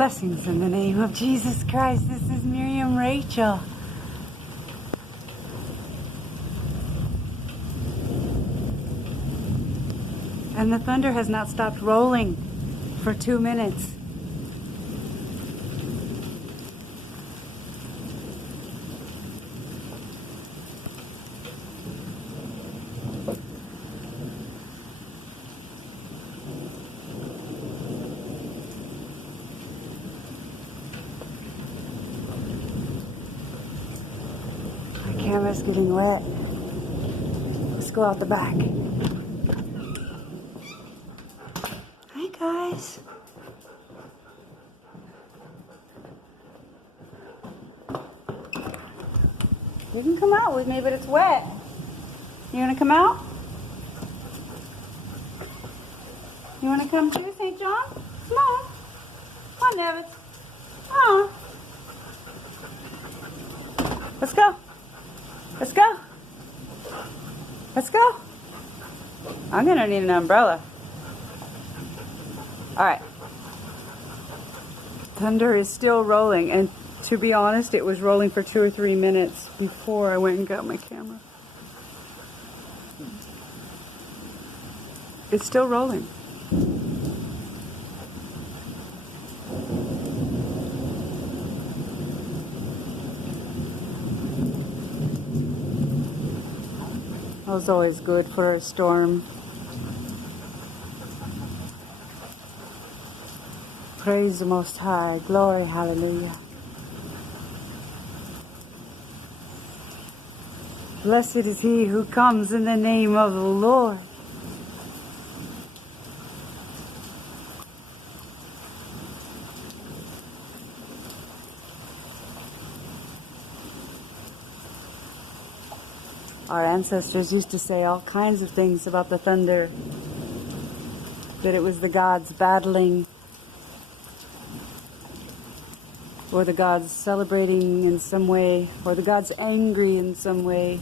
Blessings in the name of Jesus Christ. This is Miriam Rachel. And the thunder has not stopped rolling for 2 minutes. My camera's getting wet. Let's go out the back. Hi guys. You can come out with me, but it's wet. You want to come out? You want to come too, St. John? Come on. Come on, Nevis. Oh. Let's go. Let's go. Let's go. I'm going to need an umbrella. Alright. Thunder is still rolling, and to be honest, it was rolling for 2 or 3 minutes before I went and got my camera. It's still rolling. That was always good for a storm. Praise the Most High. Glory, hallelujah. Blessed is he who comes in the name of the Lord. Our ancestors used to say all kinds of things about the thunder. That it was the gods battling, or the gods celebrating in some way, or the gods angry in some way.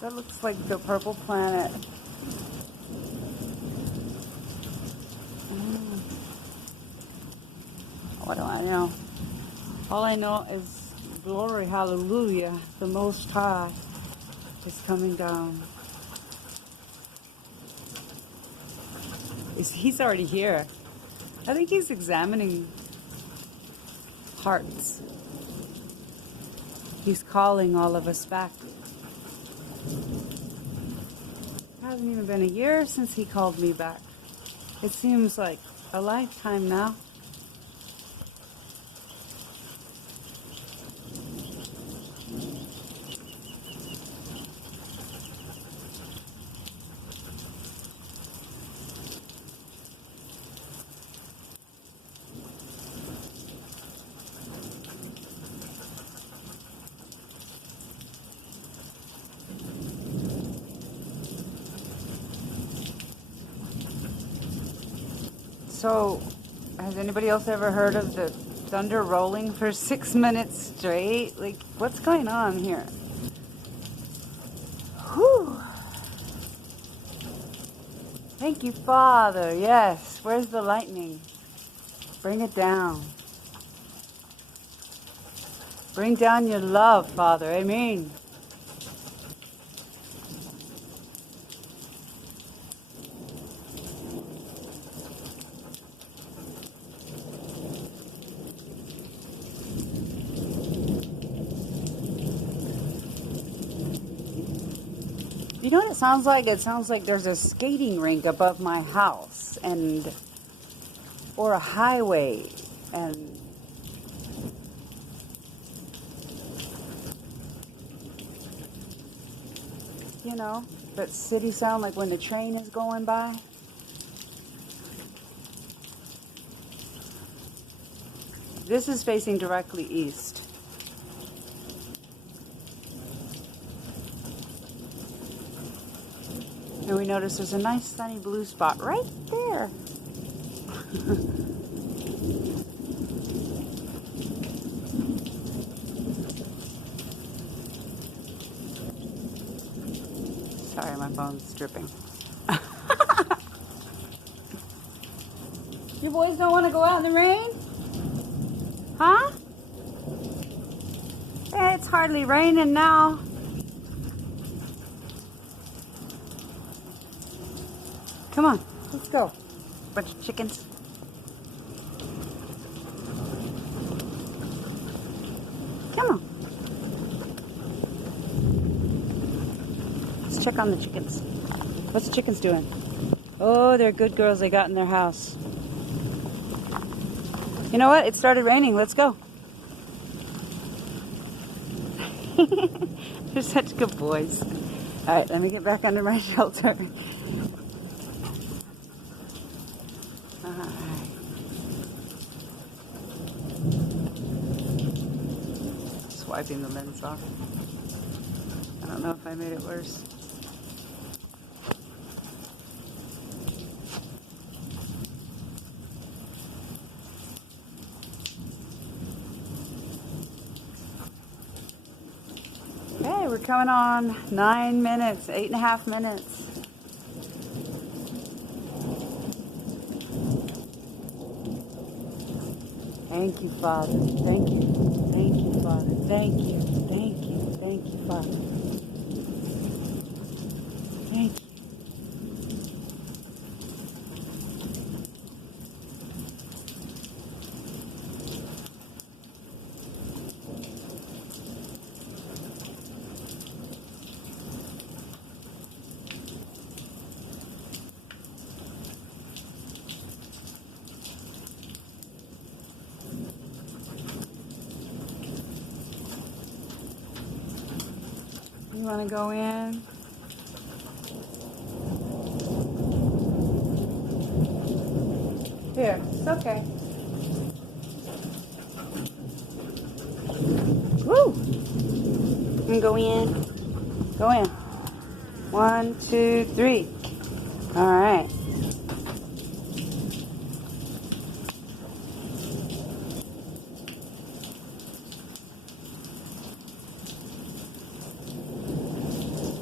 That looks like the purple planet. What do I know? All I know is glory, hallelujah, the Most High is coming down. He's already here. I think he's examining hearts. He's calling all of us back. It hasn't even been a year since he called me back. It seems like a lifetime now. So, has anybody else ever heard of the thunder rolling for 6 minutes straight? Like, what's going on here? Whew. Thank you, Father. Yes. Where's the lightning? Bring it down. Bring down your love, Father. Amen. You know what it sounds like? It sounds like there's a skating rink above my house, or a highway, and you know, That city sound like when the train is going by. This is facing directly east. And we notice there's a nice sunny blue spot right there. Sorry, my phone's dripping. You boys don't want to go out in the rain? Huh? It's hardly raining now. Come on, let's go. Bunch of chickens. Come on. Let's check on the chickens. What's the chickens doing? Oh, they're good girls. They got in their house. You know what? It started raining. Let's go. They're such good boys. All right, let me get back under my shelter. All right. Just wiping the lens off. I don't know if I made it worse. Okay, we're coming on 9 minutes, 8.5 minutes. Thank you, Father. Thank you. Thank you, Father. Thank you. Thank you. Thank you, Father. Thank you. You want to go in? Here, it's okay. Woo! I'm gonna go in. Go in. 1, 2, 3. All right.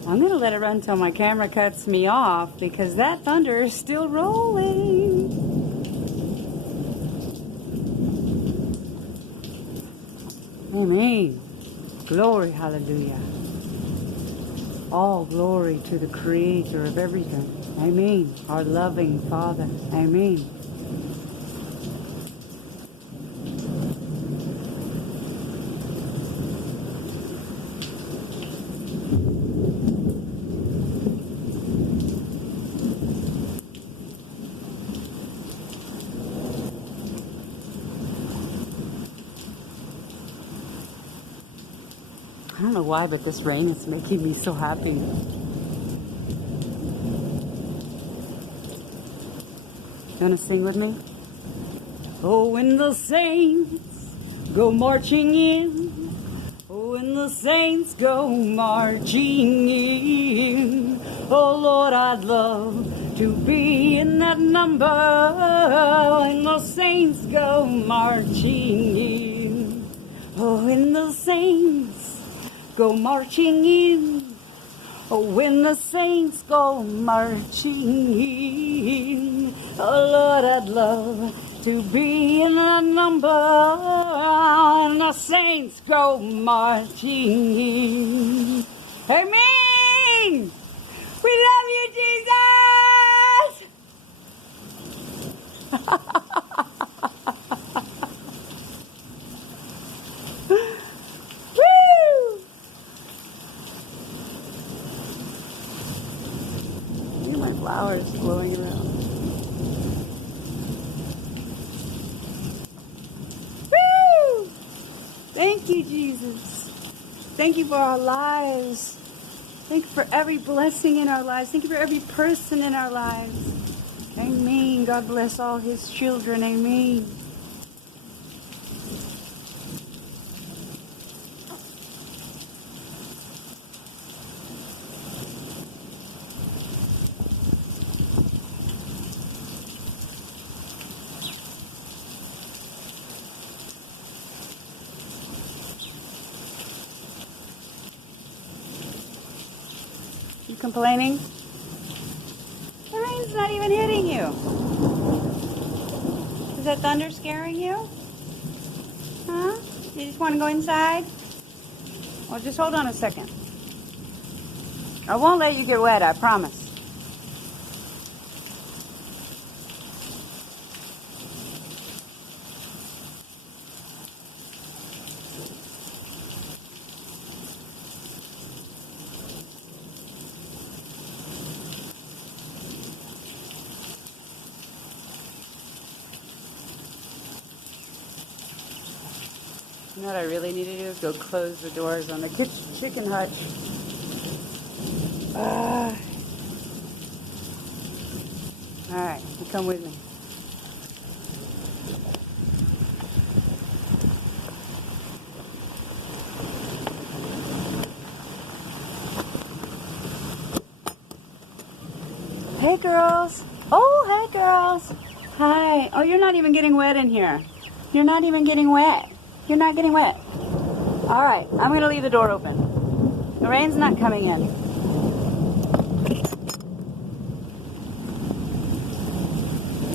I'm going to let it run until my camera cuts me off because that thunder is still rolling. Amen. Glory, hallelujah. All glory to the Creator of everything. Amen. Our loving Father. Amen. I don't know why, but this rain is making me so happy. You want to sing with me? Oh, when the saints go marching in. Oh, when the saints go marching in. Oh, Lord, I'd love to be in that number. When the saints go marching in. Oh, when the saints go marching in. Oh, when the saints go marching in. Oh, Lord, I'd love to be in the number. And the saints go marching in. Amen. We love you, Jesus. Flowers blowing around. Woo! Thank you, Jesus. Thank you for our lives. Thank you for every blessing in our lives. Thank you for every person in our lives. Amen. God bless all his children. Amen. You complaining? The rain's not even hitting you. Is that thunder scaring you? Huh? You just want to go inside? Well, just hold on a second. I won't let you get wet, I promise. You know what I really need to do is go close the doors on the chicken hutch. Alright, you come with me. Hey girls. Oh, hey girls. Hi. Oh, you're not even getting wet in here. You're not even getting wet. You're not getting wet. All right, I'm going to leave the door open. The rain's not coming in.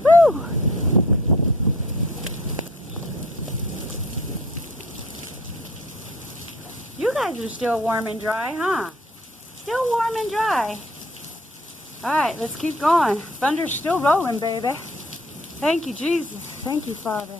Woo! You guys are still warm and dry, huh? Still warm and dry. All right, let's keep going. Thunder's still rolling, baby. Thank you, Jesus. Thank you, Father.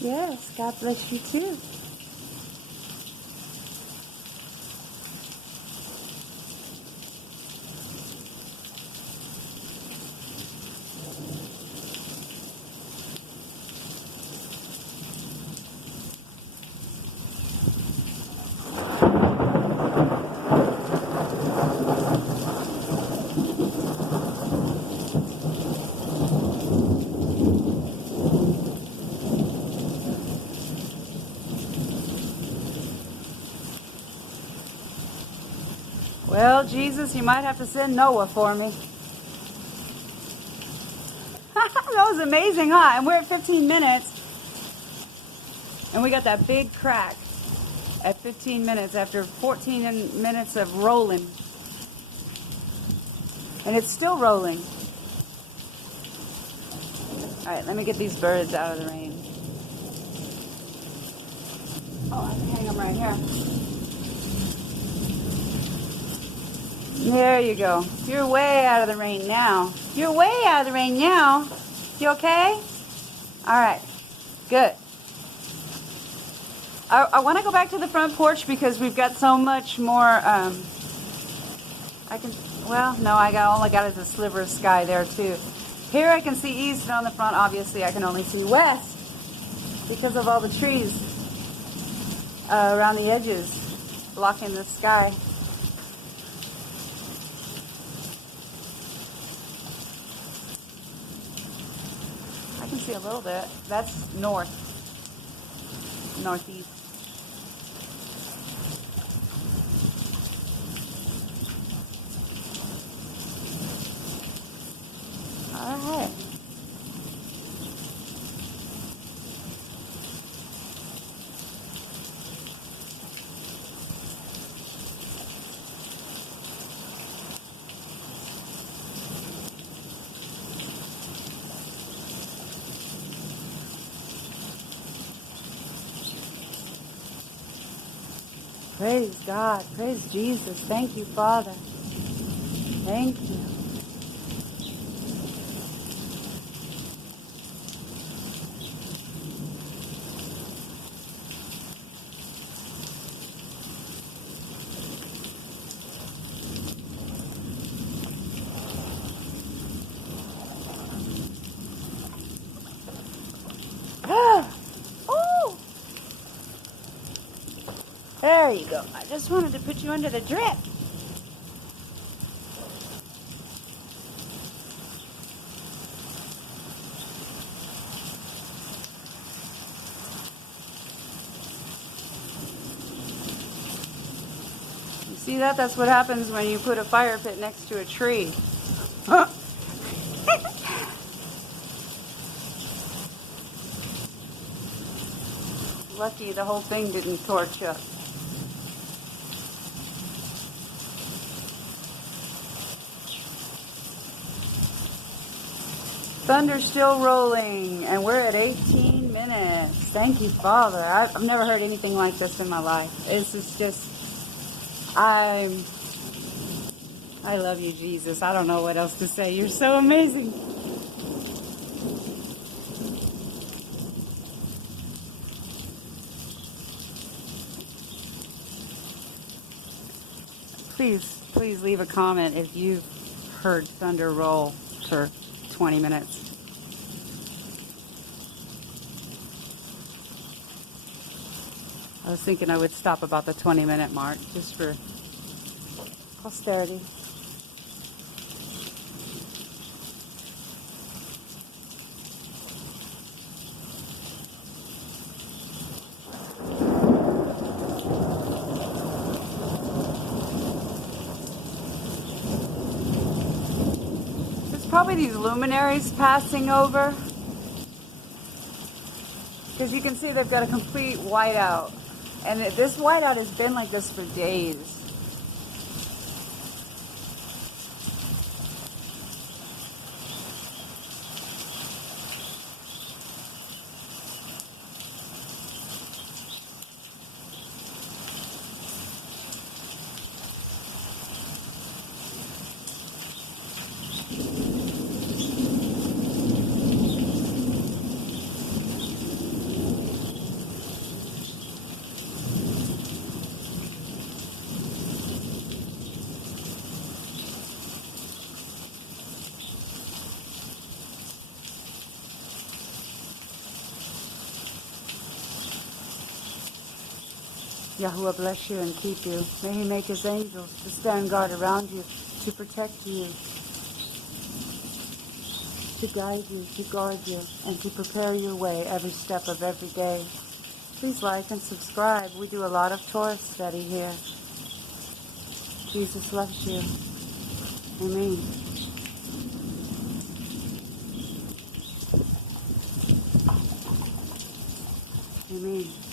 Yes, God bless you too. Well, Jesus, you might have to send Noah for me. That was amazing, huh? And we're at 15 minutes. And we got that big crack at 15 minutes after 14 minutes of rolling. And it's still rolling. All right, let me get these birds out of the rain. Oh, I can hang them right here. There you go. You're way out of the rain now. You're way out of the rain now. You okay? All right. Good. I want to go back to the front porch because we've got so much more. I only got a sliver of sky there too. Here I can see east, and on the front, obviously, I can only see west because of all the trees around the edges blocking the sky. I can see a little bit. That's northeast. All right. Praise God. Praise Jesus. Thank you, Father. Thank you. Oh! There you go. I just wanted to put you under the drip. You see that? That's what happens when you put a fire pit next to a tree. Lucky the whole thing didn't torch up. Thunder's still rolling, and we're at 18 minutes. Thank you, Father. I've never heard anything like this in my life. This is just, I love you, Jesus. I don't know what else to say. You're so amazing. Please leave a comment if you've heard thunder roll for 20 minutes. I was thinking I would stop about the 20-minute mark just for posterity. Probably these luminaries passing over, because you can see they've got a complete whiteout, and this whiteout has been like this for days. Yahuwah bless you and keep you. May he make his angels to stand guard around you, to protect you, to guide you, to guard you, and to prepare your way every step of every day. Please like and subscribe. We do a lot of Torah study here. Jesus loves you. Amen. Amen.